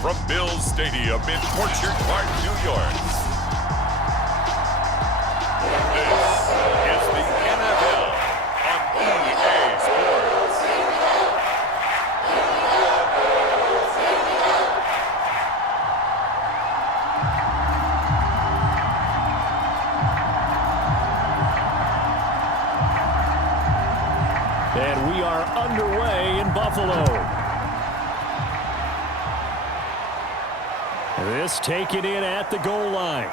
from Bills Stadium in Orchard Park, New York. This is the NFL on EA Sports. And we are underway in Buffalo. This taken in at the goal line.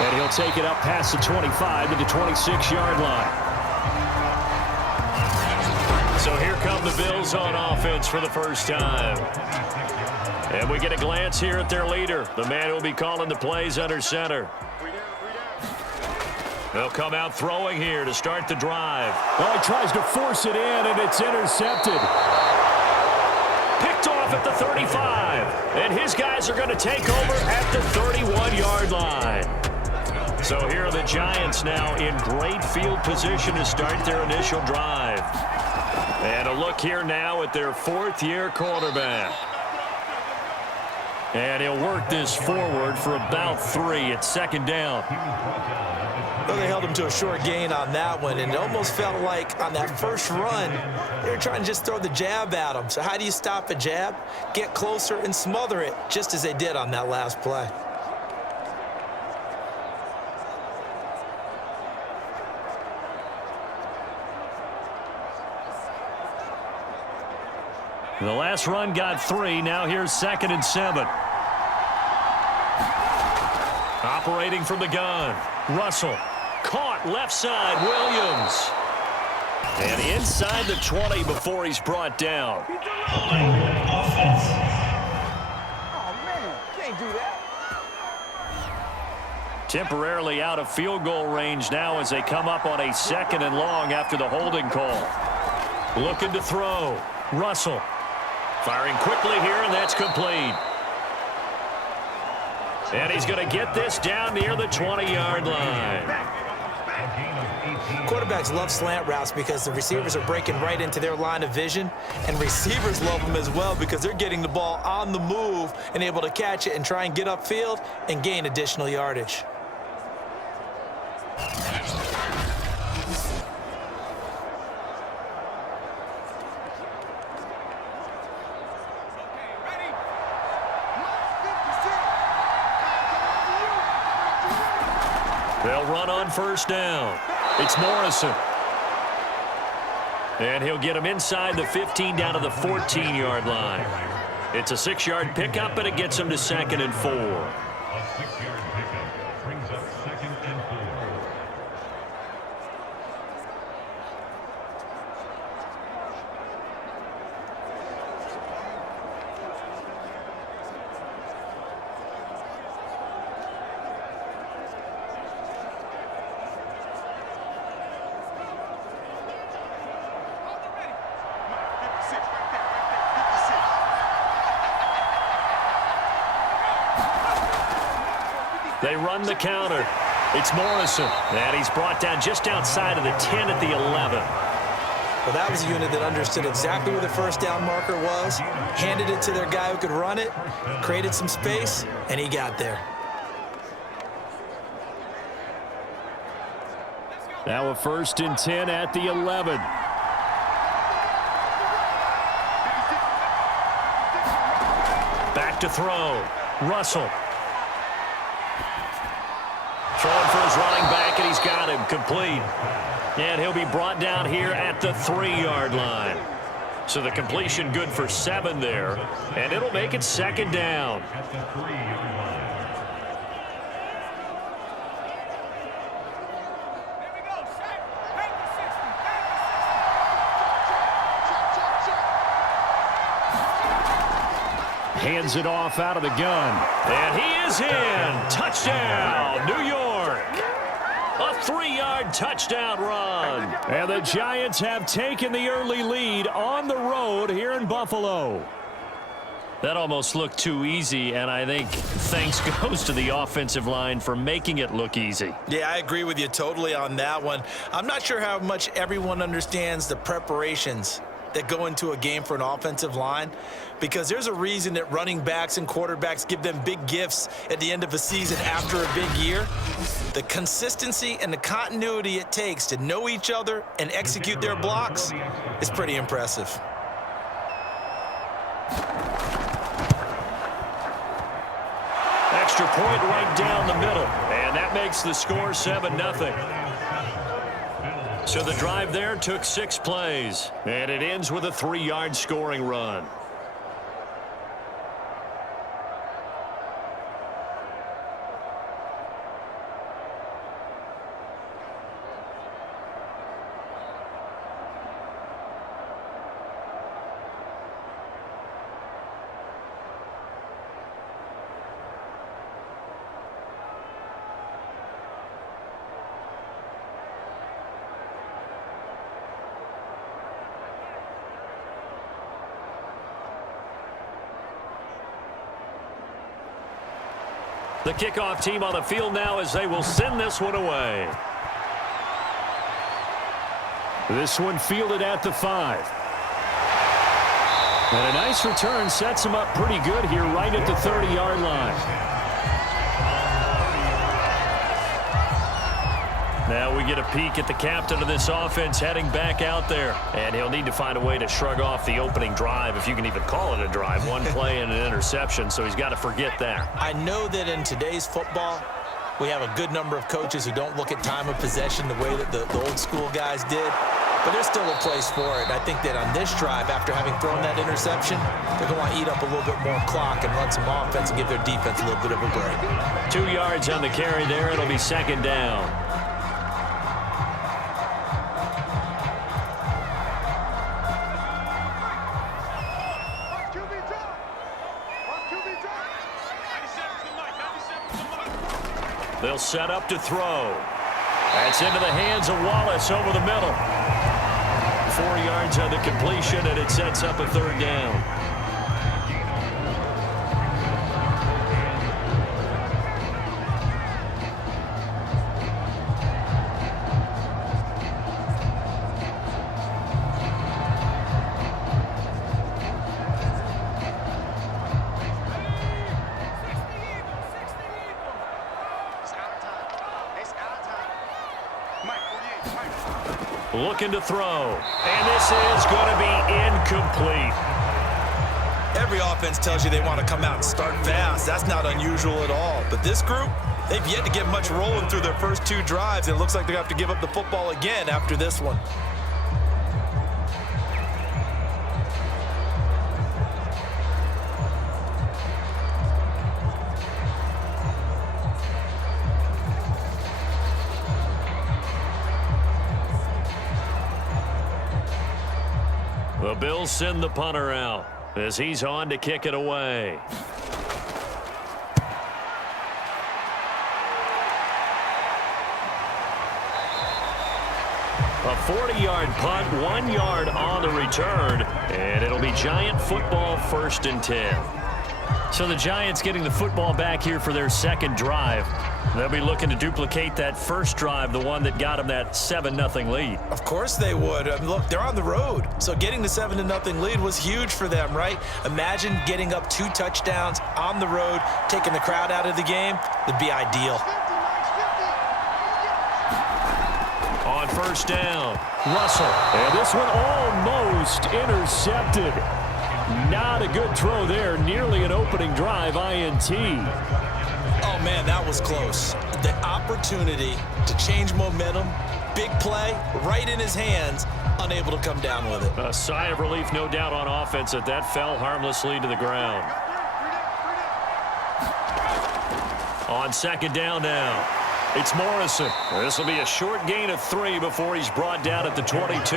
And he'll take it up past the 25 to the 26-yard line. So here come the Bills on offense for the first time. And we get a glance here at their leader, the man who will be calling the plays under center. They'll come out throwing here to start the drive. Oh, he tries to force it in, and it's intercepted. Picked off at the 35. And his guys are going to take over at the 31-yard line. So here are the Giants now in great field position to start their initial drive. And a look here now at their fourth-year quarterback. And he'll work this forward for about 3. It's second down. Well, they held him to a short gain on that one, and it almost felt like on that first run, they were trying to just throw the jab at him. So how do you stop a jab? Get closer and smother it, just as they did on that last play. The last run got 3. Now here's 2nd and 7. Operating from the gun. Russell. Caught left side. Williams. And inside the 20 before he's brought down. Oh, man. Can't do that. Temporarily out of field goal range now as they come up on a 2nd and long after the holding call. Looking to throw. Russell. Firing quickly here, and that's complete. And he's going to get this down near the 20-yard line. Quarterbacks love slant routes because the receivers are breaking right into their line of vision, and receivers love them as well because they're getting the ball on the move and able to catch it and try and get upfield and gain additional yardage. They'll run on first down. It's Morrison. And he'll get him inside the 15 down to the 14-yard line. It's a 6-yard pickup, and it gets him to 2nd and 4. A 6-yard pickup brings up 2nd and 4. They run the counter. It's Morrison. And he's brought down just outside of the 10 at the 11. Well, that was a unit that understood exactly where the first down marker was, handed it to their guy who could run it, created some space, and he got there. Now a 1st and 10 at the 11. Back to throw. Russell. Throwing for his running back, and he's got him complete. And he'll be brought down here at the 3-yard line. So the completion good for 7 there, and it'll make it 2nd down. At the 3-yard line. Hands it off out of the gun. And he is in. Touchdown, New York. A 3-yard touchdown run. And the Giants have taken the early lead on the road here in Buffalo. That almost looked too easy, and I think thanks goes to the offensive line for making it look easy. Yeah, I agree with you totally on that one. I'm not sure how much everyone understands the preparations that go into a game for an offensive line, because there's a reason that running backs and quarterbacks give them big gifts at the end of a season after a big year. The consistency and the continuity it takes to know each other and execute their blocks is pretty impressive. Extra point right down the middle, and that makes the score 7-0. So the drive there took 6 plays, and it ends with a 3-yard scoring run. The kickoff team on the field now as they will send this one away. This one fielded at the 5. And a nice return sets him up pretty good here right at the 30-yard line. Now we get a peek at the captain of this offense heading back out there. And he'll need to find a way to shrug off the opening drive, if you can even call it a drive. One play and an interception, so he's got to forget that. I know that in today's football, we have a good number of coaches who don't look at time of possession the way that the old school guys did. But there's still a place for it. And I think that on this drive, after having thrown that interception, they're going to want to eat up a little bit more clock and run some offense and give their defense a little bit of a break. 2 yards on the carry there. It'll be 2nd down. They'll set up to throw. That's into the hands of Wallace over the middle. 4 yards on the completion, and it sets up a 3rd down. Looking to throw, and this is going to be incomplete. Every offense tells you they want to come out and start fast. That's not unusual at all. But this group, they've yet to get much rolling through their first 2 drives. It looks like they're going to have to give up the football again after this one. The Bills send the punter out as he's on to kick it away. A 40-yard punt, 1 yard on the return, and it'll be Giant football 1st and 10. So the Giants getting the football back here for their 2nd drive. They'll be looking to duplicate that first drive, the one that got them that 7-0 lead. Of course they would. I mean, look, they're on the road. So getting the 7-0 lead was huge for them, right? Imagine getting up 2 touchdowns on the road, taking the crowd out of the game. That'd be ideal. On 1st down, Russell. And this one almost intercepted. Not a good throw there. Nearly an opening drive INT. Oh, man, that was close. The opportunity to change momentum, big play, right in his hands, unable to come down with it. A sigh of relief, no doubt, on offense that fell harmlessly to the ground. On 2nd down now, it's Morrison. This will be a short gain of 3 before he's brought down at the 22.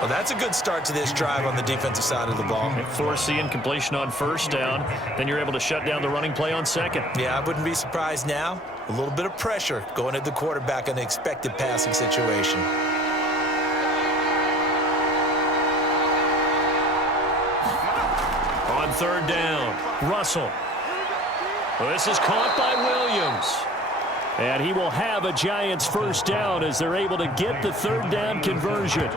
Well, that's a good start to this drive on the defensive side of the ball. Force the incompletion on 1st down. Then you're able to shut down the running play on 2nd. Yeah, I wouldn't be surprised now. A little bit of pressure going at the quarterback in an expected passing situation. On 3rd down, Russell. Well, this is caught by Williams. And he will have a Giants 1st down as they're able to get the 3rd down conversion.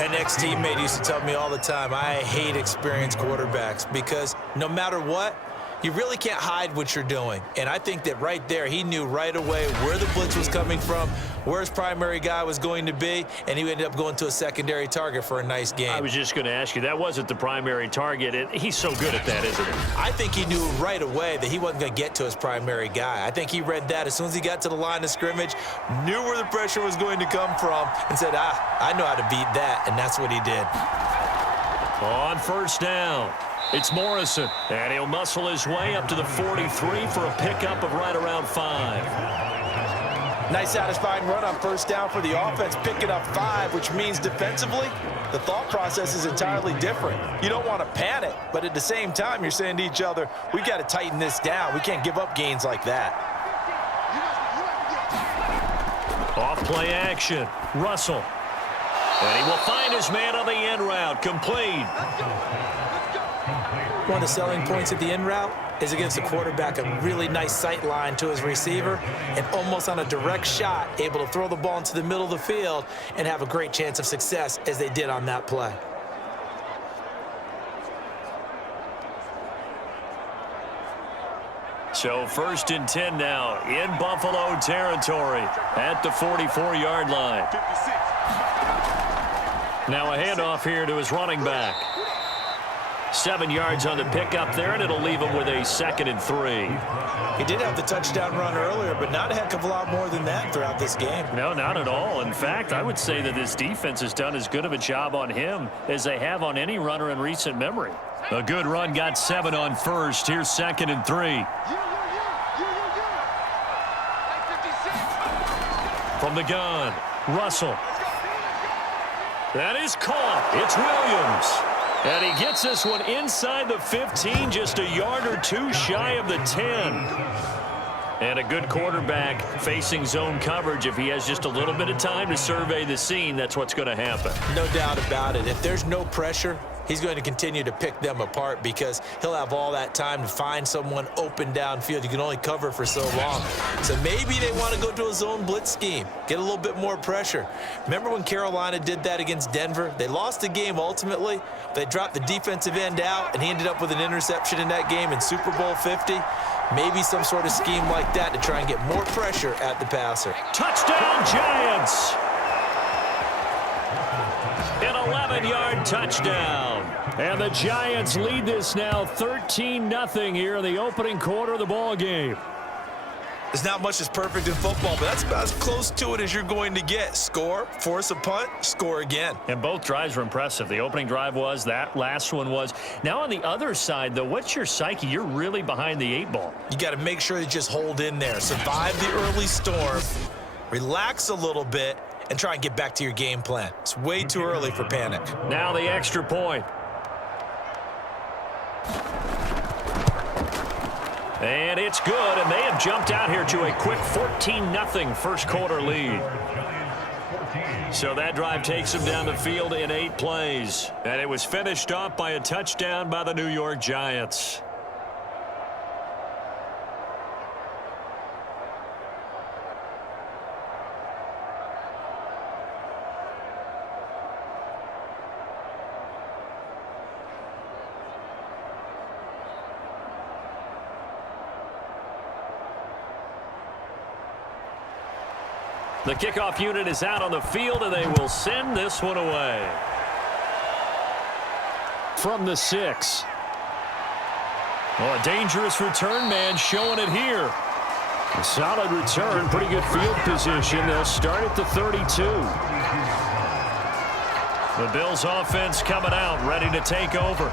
An ex-teammate used to tell me all the time, I hate experienced quarterbacks because no matter what, you really can't hide what you're doing. And I think that right there, he knew right away where the blitz was coming from, where his primary guy was going to be, and he ended up going to a secondary target for a nice game. I was just going to ask you, that wasn't the primary target. He's so good at that, isn't he? I think he knew right away that he wasn't going to get to his primary guy. I think he read that as soon as he got to the line of scrimmage, knew where the pressure was going to come from, and said, I know how to beat that, and that's what he did. On first down, it's Morrison, and he'll muscle his way up to the 43 for a pickup of right around 5. Nice satisfying run on first down for the offense, picking up 5, which means defensively, the thought process is entirely different. You don't want to panic, but at the same time, you're saying to each other, we've got to tighten this down. We can't give up gains like that. Off play action, Russell. And he will find his man on the end route, complete. One of the selling points at the end route is it gives the quarterback a really nice sight line to his receiver and almost on a direct shot able to throw the ball into the middle of the field and have a great chance of success as they did on that play. So 1st and 10 now in Buffalo territory at the 44-yard line. Now a handoff here to his running back. 7 yards on the pickup there, and it'll leave him with a 2nd and 3. He did have the touchdown run earlier, but not a heck of a lot more than that throughout this game. No, not at all. In fact, I would say that this defense has done as good of a job on him as they have on any runner in recent memory. A good run got 7 on first. Here's 2nd and 3. From the gun, Russell. That is caught. It's Williams. And he gets this one inside the 15, just a yard or two shy of the 10. And a good quarterback facing zone coverage. If he has just a little bit of time to survey the scene, that's what's going to happen. No doubt about it. If there's no pressure, he's going to continue to pick them apart because he'll have all that time to find someone open downfield. You can only cover for so long. So maybe they want to go to a zone blitz scheme, get a little bit more pressure. Remember when Carolina did that against Denver? They lost the game ultimately. They dropped the defensive end out, and he ended up with an interception in that game in Super Bowl 50. Maybe some sort of scheme like that to try and get more pressure at the passer. Touchdown, Giants! An 11-yard touchdown. And the Giants lead this now 13-0 here in the opening quarter of the ball game. There's not much that's perfect in football, but that's about as close to it as you're going to get. Score, force a punt, score again. And both drives were impressive. The opening drive was, that last one was. Now on the other side, though, what's your psyche? You're really behind the 8 ball. You got to make sure you just hold in there. Survive the early storm, relax a little bit, and try and get back to your game plan. It's way too early for panic. Now the extra point. And it's good, and they have jumped out here to a quick 14-0 first quarter lead. So that drive takes them down the field in 8 plays. And it was finished off by a touchdown by the New York Giants. The kickoff unit is out on the field, and they will send this one away. From the 6. Well, a dangerous return man showing it here. A solid return, pretty good field position. They'll start at the 32. The Bills offense coming out, ready to take over.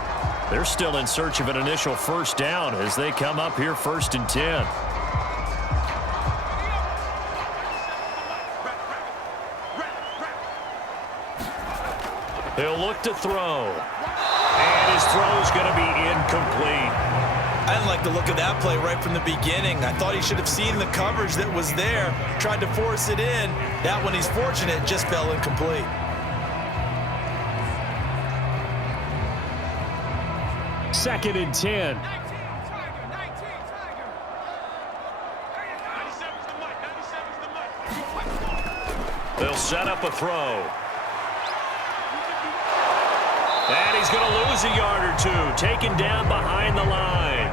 They're still in search of an initial first down as they come up here 1st and 10. He'll look to throw. And his throw is going to be incomplete. I didn't like the look of that play right from the beginning. I thought he should have seen the coverage that was there, tried to force it in. That one, he's fortunate, just fell incomplete. Second and 10. They'll set up a throw. he's going to lose a yard or two, taken down behind the line.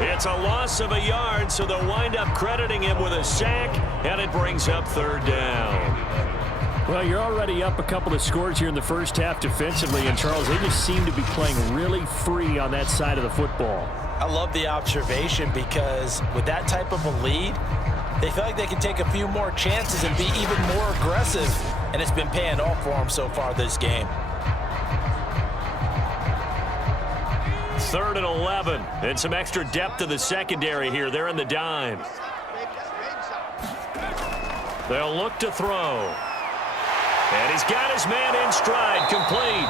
It's a loss of a yard, so they'll wind up crediting him with a sack, and it brings up third down. Well, you're already up a couple of scores here in the first half defensively, and Charles, they just seem to be playing really free on that side of the football. I love the observation because with that type of a lead, they feel like they can take a few more chances and be even more aggressive, and it's been paying off for them so far this game. 3rd and 11, and some extra depth to the secondary here. They're in the dime. They'll look to throw. And he's got his man in stride, complete.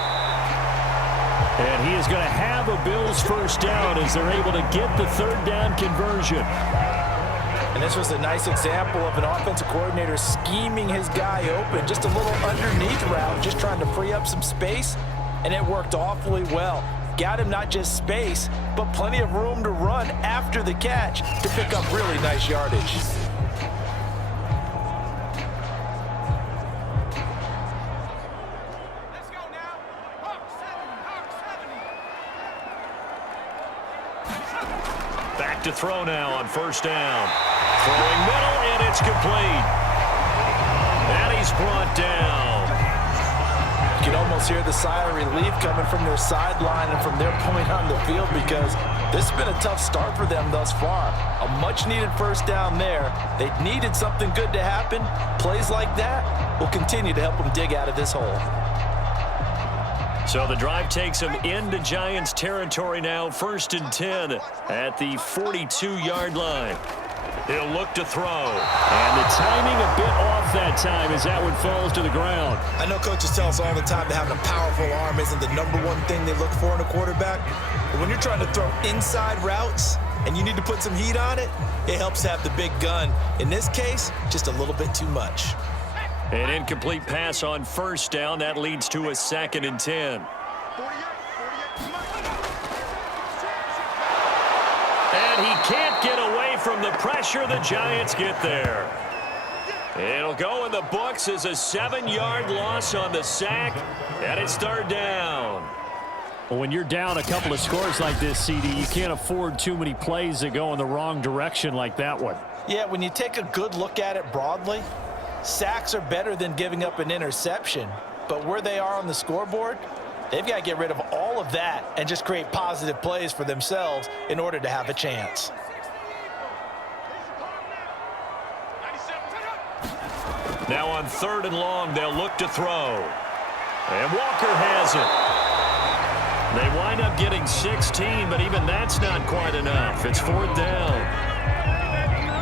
And he is going to have a Bills first down as they're able to get the third down conversion. And this was a nice example of an offensive coordinator scheming his guy open. Just a little underneath route, just trying to free up some space, and it worked awfully well. Got him not just space, but plenty of room to run after the catch to pick up really nice yardage. Back to throw now on first down. Throwing middle, and it's complete. And he's brought down. You can almost hear the sigh of relief coming from their sideline and from their point on the field because this has been a tough start for them thus far. A much-needed first down there. They needed something good to happen. Plays like that will continue to help them dig out of this hole. So the drive takes them into Giants territory now, 1st and 10 at the 42-yard line. He'll look to throw. And the timing a bit off that time as that one falls to the ground. I know coaches tell us all the time that having a powerful arm isn't the #1 thing they look for in a quarterback. But when you're trying to throw inside routes and you need to put some heat on it, it helps to have the big gun. In this case, just a little bit too much. An incomplete pass on first down. That leads to a 2nd and 10. And he can't get away from the pressure. The Giants get there. It'll go in the books as a 7-yard loss on the sack, and it's 3rd down. Well, when you're down a couple of scores like this, CD, you can't afford too many plays that go in the wrong direction like that one. Yeah, when you take a good look at it broadly, sacks are better than giving up an interception. But where they are on the scoreboard, they've got to get rid of all of that and just create positive plays for themselves in order to have a chance. Now on 3rd and long, they'll look to throw. And Walker has it. They wind up getting 16, but even that's not quite enough. It's 4th down.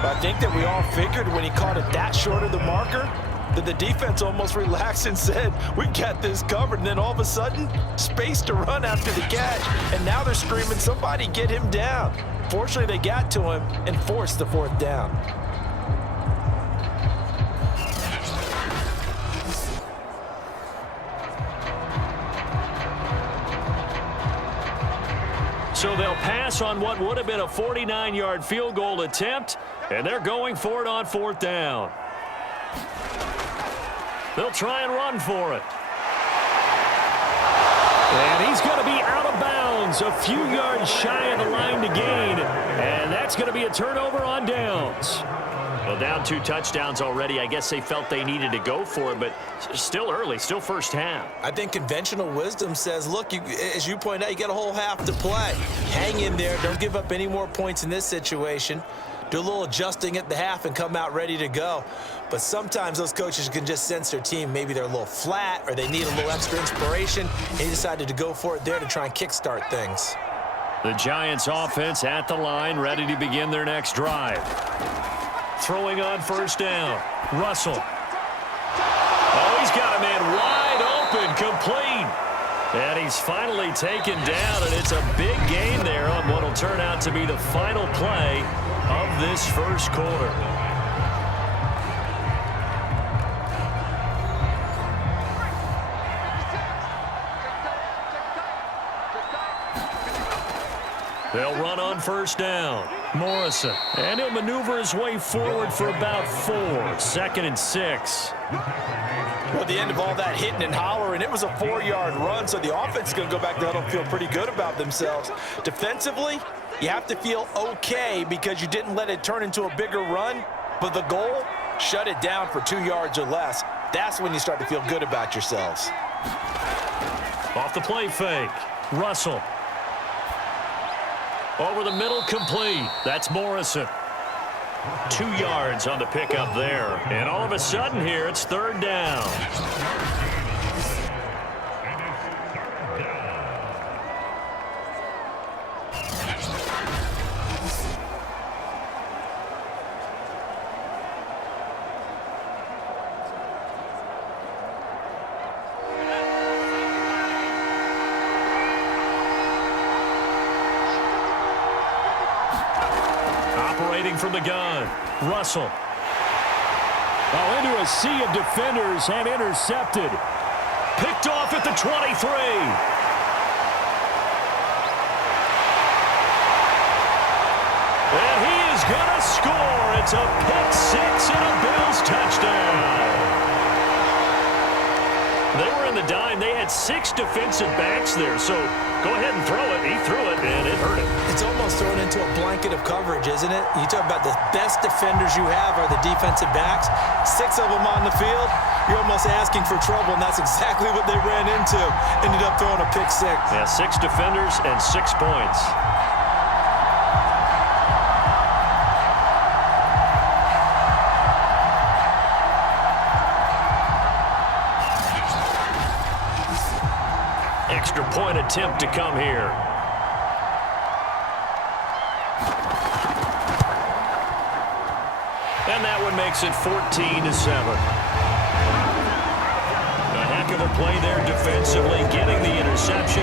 I think that we all figured when he caught it that short of the marker that the defense almost relaxed and said, we got this covered. And then all of a sudden, space to run after the catch. And now they're screaming, somebody get him down. Fortunately, they got to him and forced the 4th down. So they'll pass on what would have been a 49-yard field goal attempt, and they're going for it on 4th down. They'll try and run for it. And he's going to be out of bounds, a few yards shy of the line to gain, and that's going to be a turnover on downs. Well, down 2 touchdowns already. I guess they felt they needed to go for it, but still early, still first half. I think conventional wisdom says, look, as you point out, you got a whole half to play. Hang in there. Don't give up any more points in this situation. Do a little adjusting at the half and come out ready to go. But sometimes those coaches can just sense their team. Maybe they're a little flat or they need a little extra inspiration. And he decided to go for it there to try and kickstart things. The Giants offense at the line, ready to begin their next drive. Throwing on first down. Russell. Oh, he's got a man wide open, complete. And he's finally taken down, and it's a big gain there on what will turn out to be the final play of this first quarter. They'll run on first down. Morrison. And he'll maneuver his way forward for about 4. 2nd and 6. Well, at the end of all that hitting and hollering, it was a 4-yard run, so the offense is going to go back there and feel pretty good about themselves. Defensively, you have to feel okay because you didn't let it turn into a bigger run, but the goal, shut it down for 2 yards or less. That's when you start to feel good about yourselves. Off the play fake. Russell. Over the middle, complete. That's Morrison. 2 yards on the pickup there. And all of a sudden here, it's 3rd down. From the gun, Russell. Oh, into a sea of defenders and intercepted. Picked off at the 23. And he is going to score. It's a pick 6 and a Bills touchdown. They were in the dime. They had 6 defensive backs there, so go ahead and throw it. He threw it, and it hurt him. It's almost thrown into a blanket of coverage, isn't it? You talk about the best defenders you have are the defensive backs. 6 of them on the field. You're almost asking for trouble, and that's exactly what they ran into. Ended up throwing a pick 6. Yeah, 6 defenders and 6 points. Extra point attempt to come here. And that one makes it 14-7. A heck of a play there defensively, getting the interception,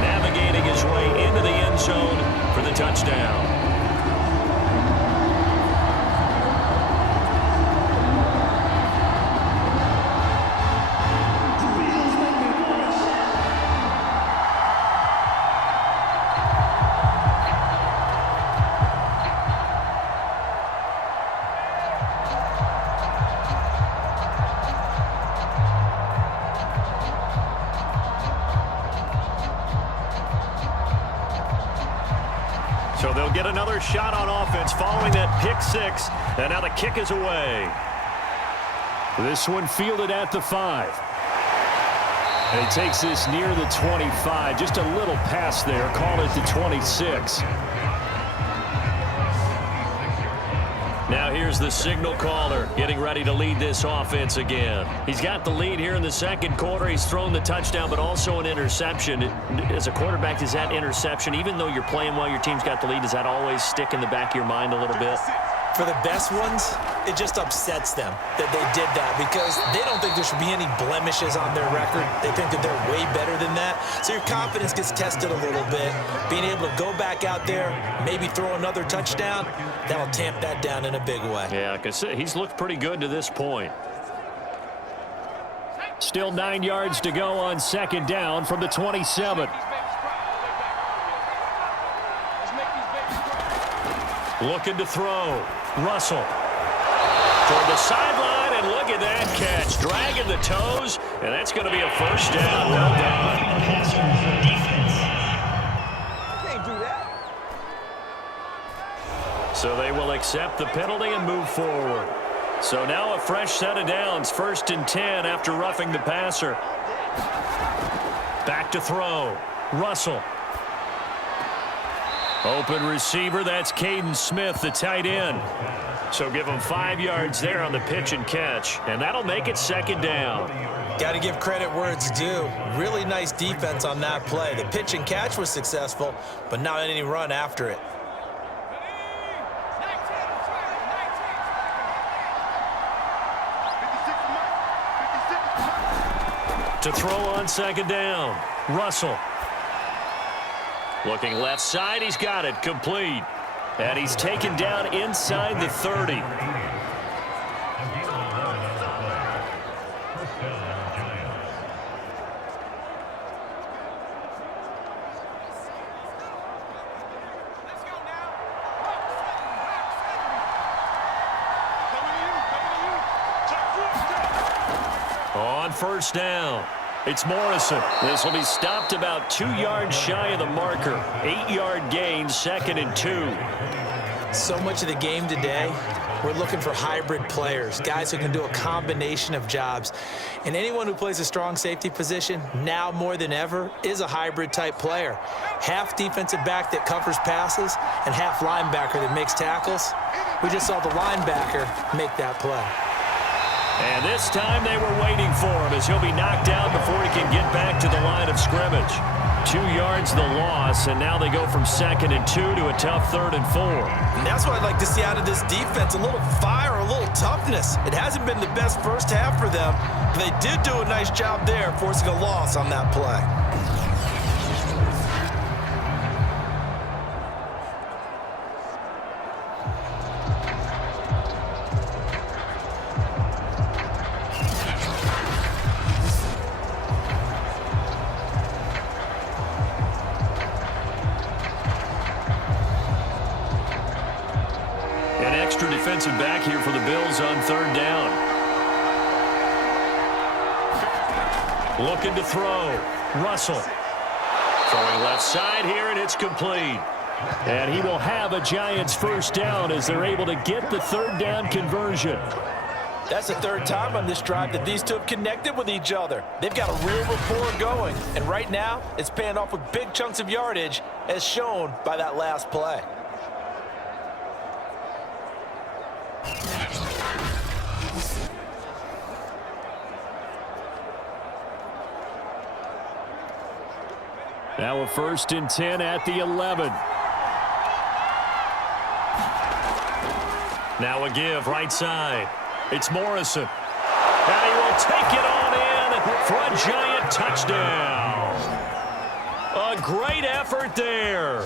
navigating his way into the end zone for the touchdown. So they'll get another shot on offense following that pick 6, and now the kick is away. This one fielded at the 5. And he takes this near the 25. Just a little pass there. Call it the 26. Now here's the signal caller getting ready to lead this offense again. He's got the lead here in the 2nd quarter. He's thrown the touchdown, but also an interception. As a quarterback, does that interception, even though you're playing while your team's got the lead, does that always stick in the back of your mind a little bit? For the best ones, it just upsets them that they did that because they don't think there should be any blemishes on their record. They think that they're way better than that. So your confidence gets tested a little bit. Being able to go back out there, maybe throw another touchdown, that'll tamp that down in a big way. Yeah, because he's looked pretty good to this point. Still 9 yards to go on 2nd down from the 27. Looking to throw. Russell. Toward the sideline, and look at that catch. Dragging the toes, and that's going to be a 1st down. Well done. Can't do that. So they will accept the penalty and move forward. So now a fresh set of downs. 1st and 10 after roughing the passer. Back to throw. Russell. Open receiver, that's Caden Smith, the tight end. So give him 5 yards there on the pitch and catch, and that'll make it 2nd down. Got to give credit where it's due. Really nice defense on that play. The pitch and catch was successful, but not any run after it. To throw on 2nd down, Russell. Looking left side, he's got it, complete. And he's taken down inside the 30. first down. It's Morrison. This will be stopped about 2 yards shy of the marker. 8-yard gain, 2nd and 2. So much of the game today, we're looking for hybrid players, guys who can do a combination of jobs. And anyone who plays a strong safety position, now more than ever, is a hybrid type player. Half defensive back that covers passes and half linebacker that makes tackles. We just saw the linebacker make that play. And this time they were waiting for him as he'll be knocked out before he can get back to the line of scrimmage. 2 yards the loss, and now they go from 2nd and 2 to a tough 3rd and 4. And that's what I'd like to see out of this defense, a little fire, a little toughness. It hasn't been the best first half for them, but they did do a nice job there forcing a loss on that play. An extra defensive back here for the Bills on 3rd down. Looking to throw. Russell. Throwing left side here, and it's complete. And he will have a Giants first down as they're able to get the 3rd down conversion. That's the 3rd time on this drive that these two have connected with each other. They've got a real rapport going, and right now it's paying off with big chunks of yardage as shown by that last play. Now a 1st and 10 at the 11. Now a give right side. It's Morrison. And he will take it on in for a Giant touchdown. A great effort there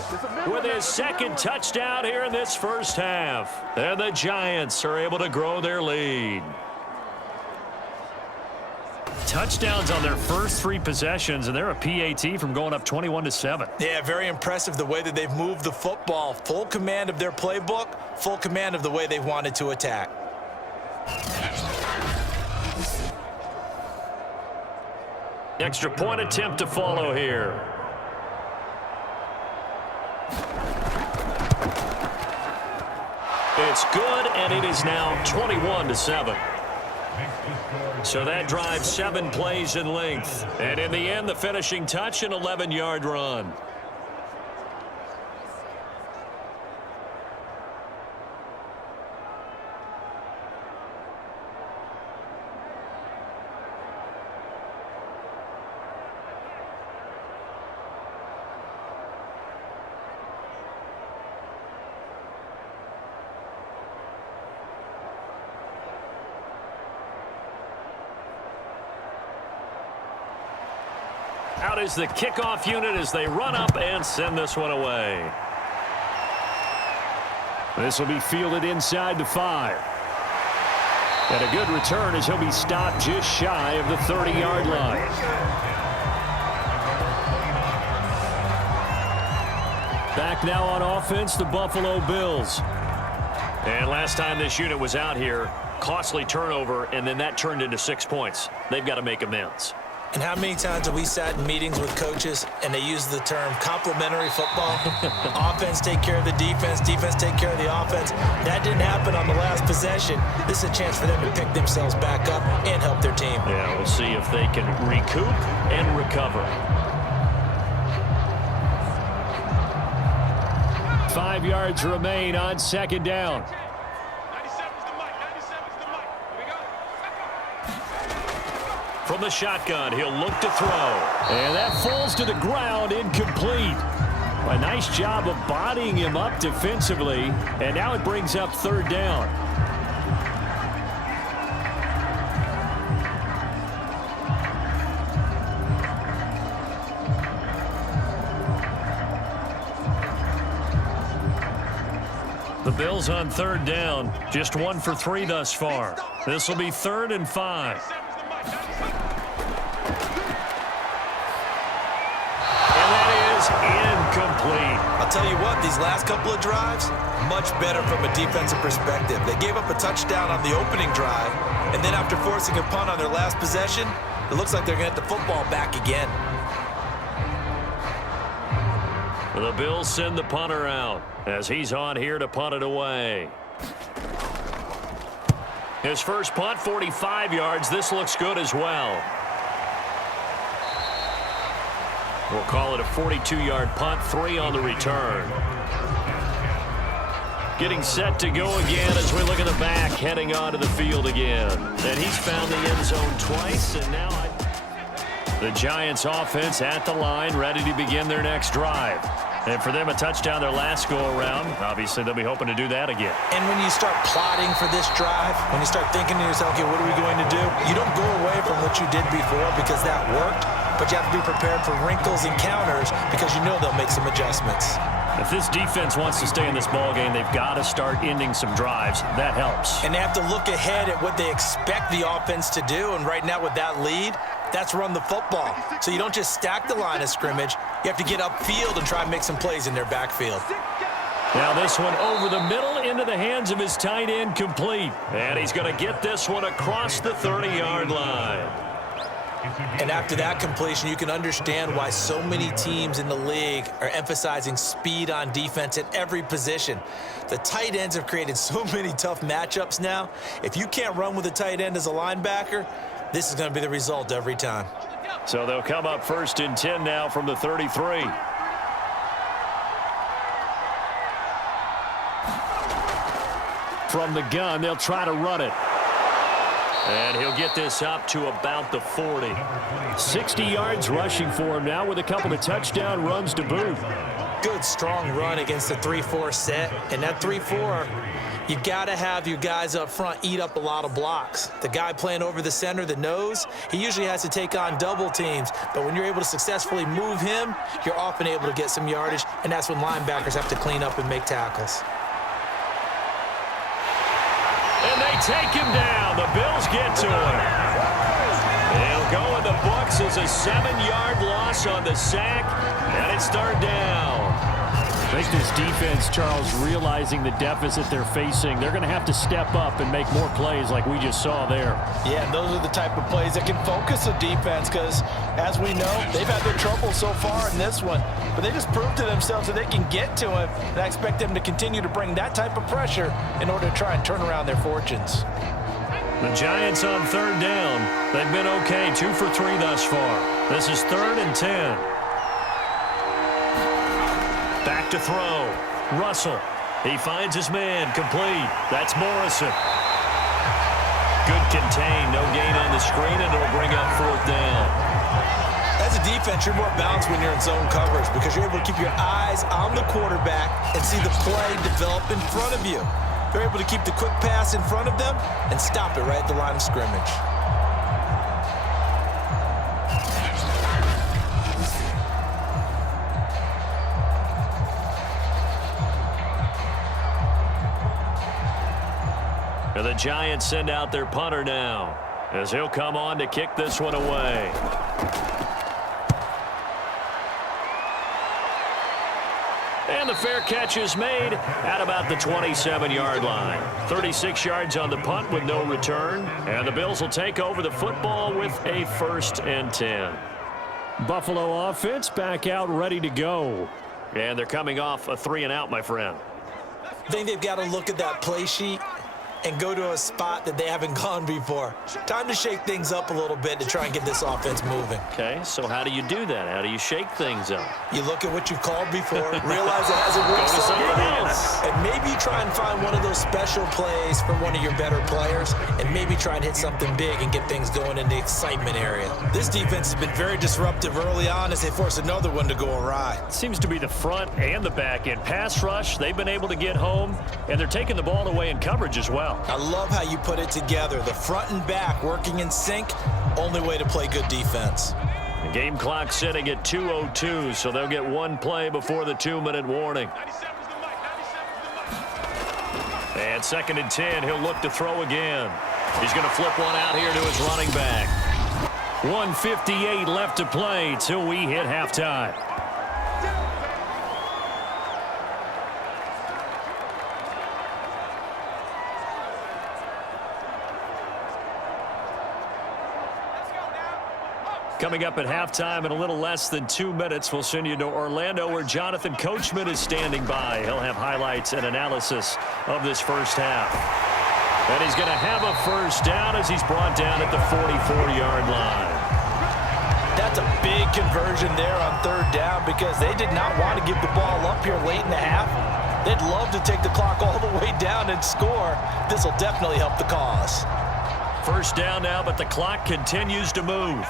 with his 2nd touchdown here in this first half. And the Giants are able to grow their lead. Touchdowns on their first 3 possessions, and they're a PAT from going up 21-7. Yeah, very impressive the way that they've moved the football. Full command of their playbook, full command of the way they wanted to attack. Extra point attempt to follow here. It's good, and it is now 21-7. So that drive 7 plays in length. And in the end, the finishing touch, an 11-yard run. Out is the kickoff unit as they run up and send this one away. This will be fielded inside the 5. And a good return as he'll be stopped just shy of the 30-yard line. Back now on offense, the Buffalo Bills. And last time this unit was out here, costly turnover, and then that turned into 6 points. They've got to make amends. And how many times have we sat in meetings with coaches and they use the term complementary football? Offense take care of the defense, defense take care of the offense. That didn't happen on the last possession. This is a chance for them to pick themselves back up and help their team. Yeah, we'll see if they can recoup and recover. 5 yards remain on 2nd down. From the shotgun, he'll look to throw. And that falls to the ground, incomplete. A nice job of bodying him up defensively, and now it brings up 3rd down. The Bills on 3rd down, just 1 for 3 thus far. This will be 3rd and 5. Incomplete. I'll tell you what, these last couple of drives, much better from a defensive perspective. They gave up a touchdown on the opening drive, and then after forcing a punt on their last possession, It looks like they're going to get the football back again. The Bills send the punter out as he's on here to punt it away. His first punt, 45 yards. This looks good as well. We'll call it a 42-yard punt, 3 on the return. Getting set to go again as we look at the back, heading onto the field again. And he's found the end zone twice, and now the Giants offense at the line, ready to begin their next drive. And for them, a touchdown their last go-around. Obviously, they'll be hoping to do that again. And when you start plotting for this drive, when you start thinking to yourself, okay, what are we going to do? You don't go away from what you did before because that worked, but you have to be prepared for wrinkles and counters because you know they'll make some adjustments. If this defense wants to stay in this ballgame, they've got to start ending some drives. That helps. And they have to look ahead at what they expect the offense to do. And right now with that lead, that's run the football. So you don't just stack the line of scrimmage. You have to get upfield and try and make some plays in their backfield. Now this one over the middle into the hands of his tight end, complete. And he's going to get this one across the 30-yard line. And after that completion, you can understand why so many teams in the league are emphasizing speed on defense at every position. The tight ends have created so many tough matchups now. If you can't run with a tight end as a linebacker, this is going to be the result every time. So they'll come up 1st and 10 now from the 33. From the gun, they'll try to run it. And he'll get this up to about the 40. 60 yards rushing for him now with a couple of touchdown runs to boot. Good, strong run against the 3-4 set. And that 3-4, you got to have your guys up front eat up a lot of blocks. The guy playing over the center, the nose, he usually has to take on double teams. But when you're able to successfully move him, you're often able to get some yardage. And that's when linebackers have to clean up and make tackles. And they take him down. The Bills get to him. They'll go in the books as a 7-yard loss on the sack, and it's 3rd down. I think this defense, Charles, realizing the deficit they're facing, they're going to have to step up and make more plays like we just saw there. Yeah, and those are the type of plays that can focus a defense because, as we know, they've had their trouble so far in this one. But they just proved to themselves that they can get to him, and I expect them to continue to bring that type of pressure in order to try and turn around their fortunes. The Giants on 3rd down. They've been okay, 2 for 3 thus far. This is 3rd and 10. Back to throw. Russell. He finds his man. Complete. That's Morrison. Good contain. No gain on the screen, and it'll bring up 4th down. As a defense, you're more balanced when you're in zone coverage because you're able to keep your eyes on the quarterback and see the play develop in front of you. They're able to keep the quick pass in front of them and stop it right at the line of scrimmage. And the Giants send out their punter now as he'll come on to kick this one away. And the fair catch is made at about the 27-yard line. 36 yards on the punt with no return. And the Bills will take over the football with a 1st and 10. Buffalo offense back out ready to go. And they're coming off a 3-and-out, my friend. I think they've got to look at that play sheet and go to a spot that they haven't gone before. Time to shake things up a little bit to try and get this offense moving. Okay, so how do you do that? How do you shake things up? You look at what you've called before, realize it hasn't worked Go to so something far, else. and maybe try and find one of those special plays for one of your better players, and maybe try and hit something big and get things going in the excitement area. This defense has been very disruptive early on as they force another one to go awry. Seems to be the front and the back end. Pass rush, they've been able to get home, and they're taking the ball away in coverage as well. I love how you put it together. The front and back working in sync, only way to play good defense. The game clock sitting at 2:02, so they'll get one play before the 2-minute warning. And 2nd and 10, he'll look to throw again. He's going to flip one out here to his running back. 1:58 left to play till we hit halftime. Coming up at halftime in a little less than 2 minutes, we'll send you to Orlando where Jonathan Coachman is standing by. He'll have highlights and analysis of this first half. And he's going to have a first down as he's brought down at the 44-yard line. That's a big conversion there on third down because they did not want to give the ball up here late in the half. They'd love to take the clock all the way down and score. This will definitely help the cause. First down now, but the clock continues to move.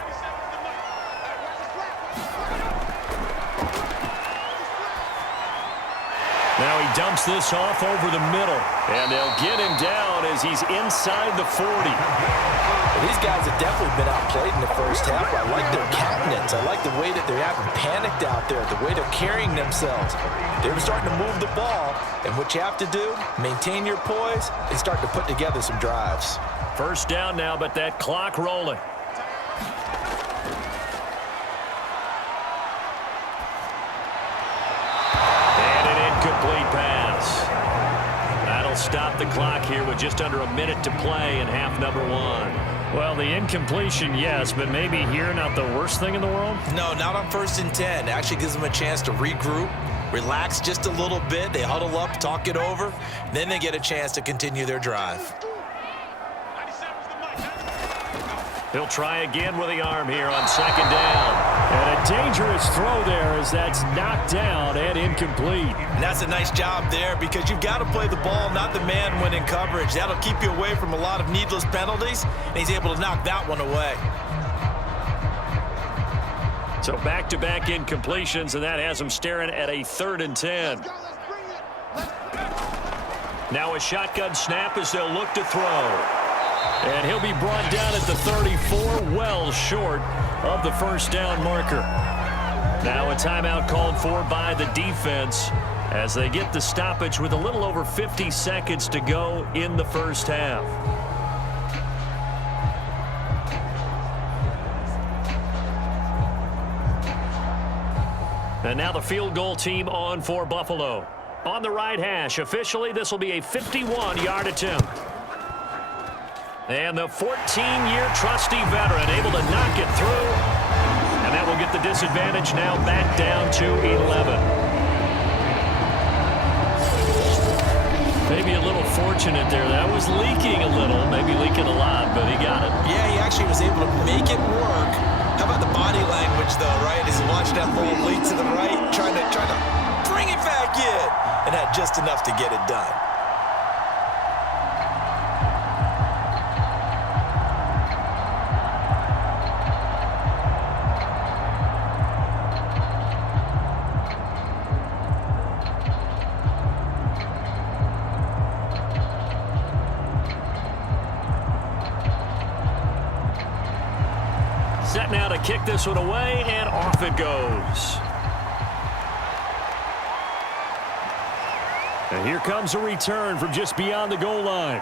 Now he dumps this off over the middle, and they'll get him down as he's inside the 40. Well, these guys have definitely been outplayed in the first half. I like their countenance. I like the way that they're having panicked out there, the way they're carrying themselves. They're starting to move the ball, and what you have to do, maintain your poise and start to put together some drives. First down now, but that clock rolling. Complete pass. That'll stop the clock here with just under a minute to play in half number one. Well, the incompletion, yes, but maybe here not the worst thing in the world? No, not on 1st and 10. It actually gives them a chance to regroup, relax just a little bit. They huddle up, talk it over. Then they get a chance to continue their drive. He'll try again with the arm here on second down. And a dangerous throw there as that's knocked down and incomplete. And that's a nice job there because you've got to play the ball, not the man when in coverage. That'll keep you away from a lot of needless penalties, and he's able to knock that one away. So back-to-back incompletions, and that has him staring at a 3rd and 10. Now a shotgun snap as they'll look to throw. And he'll be brought down at the 34, well short of the first down marker. Now a timeout called for by the defense as they get the stoppage with a little over 50 seconds to go in the first half. And now the field goal team on for Buffalo. On the right hash, officially this will be a 51-yard attempt. And the 14-year trusty veteran able to knock it through. And that will get the disadvantage now back down to 11. Maybe a little fortunate there. That was leaking a little, maybe leaking a lot, but he got it. Yeah, he actually was able to make it work. How about the body language, though, right? As he watched that ball leak to the right, trying to bring it back in, and had just enough to get it done. Set now to kick this one away, and off it goes. And here comes a return from just beyond the goal line.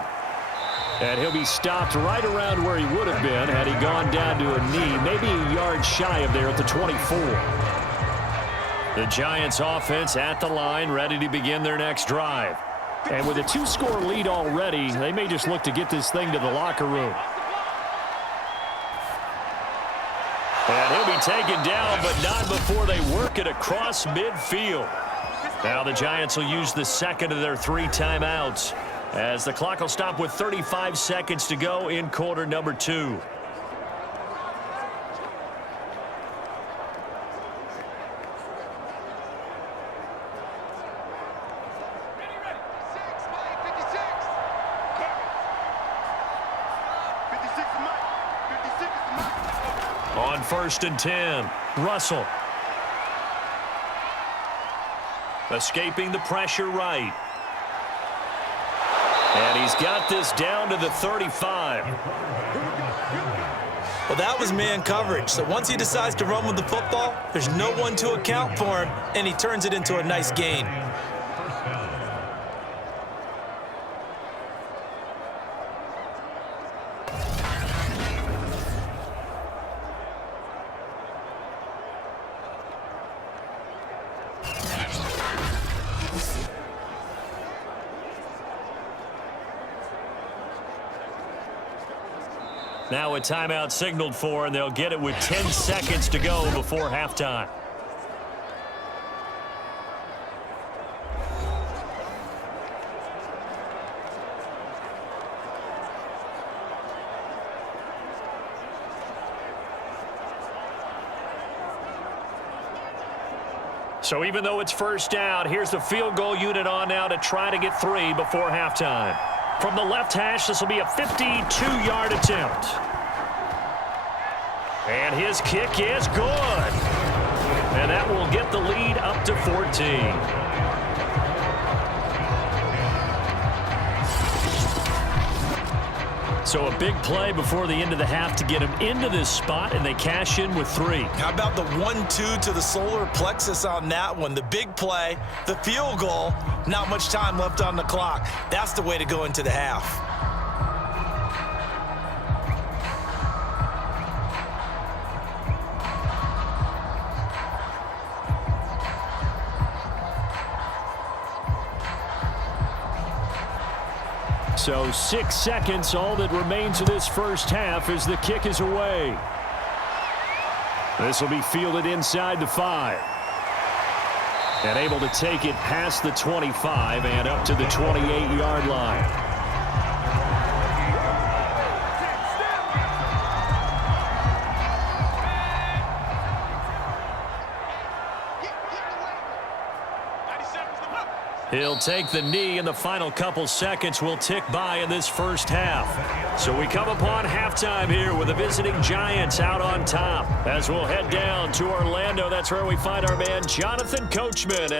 And he'll be stopped right around where he would have been had he gone down to a knee, maybe a yard shy of there at the 24. The Giants offense at the line, ready to begin their next drive. And with a 2-score lead already, they may just look to get this thing to the locker room. And he'll be taken down, but not before they work it across midfield. Now the Giants will use the second of their 3 timeouts as the clock will stop with 35 seconds to go in quarter number 2. On 1st and 10, Russell. Escaping the pressure right. And he's got this down to the 35. Well, that was man coverage. So once he decides to run with the football, there's no one to account for him, and he turns it into a nice gain. Now a timeout signaled for, and they'll get it with 10 seconds to go before halftime. So even though it's first down, here's the field goal unit on now to try to get 3 before halftime. From the left hash, this will be a 52-yard attempt. And his kick is good. And that will get the lead up to 14. So a big play before the end of the half to get him into this spot, and they cash in with 3. How about the 1-2 to the solar plexus on that one? The big play, the field goal, not much time left on the clock. That's the way to go into the half. So 6 seconds, all that remains of this first half as the kick is away. This will be fielded inside the 5. And able to take it past the 25 and up to the 28-yard line. He'll take the knee, and the final couple seconds will tick by in this first half. So we come upon halftime here with the visiting Giants out on top. As we'll head down to Orlando, that's where we find our man Jonathan Coachman.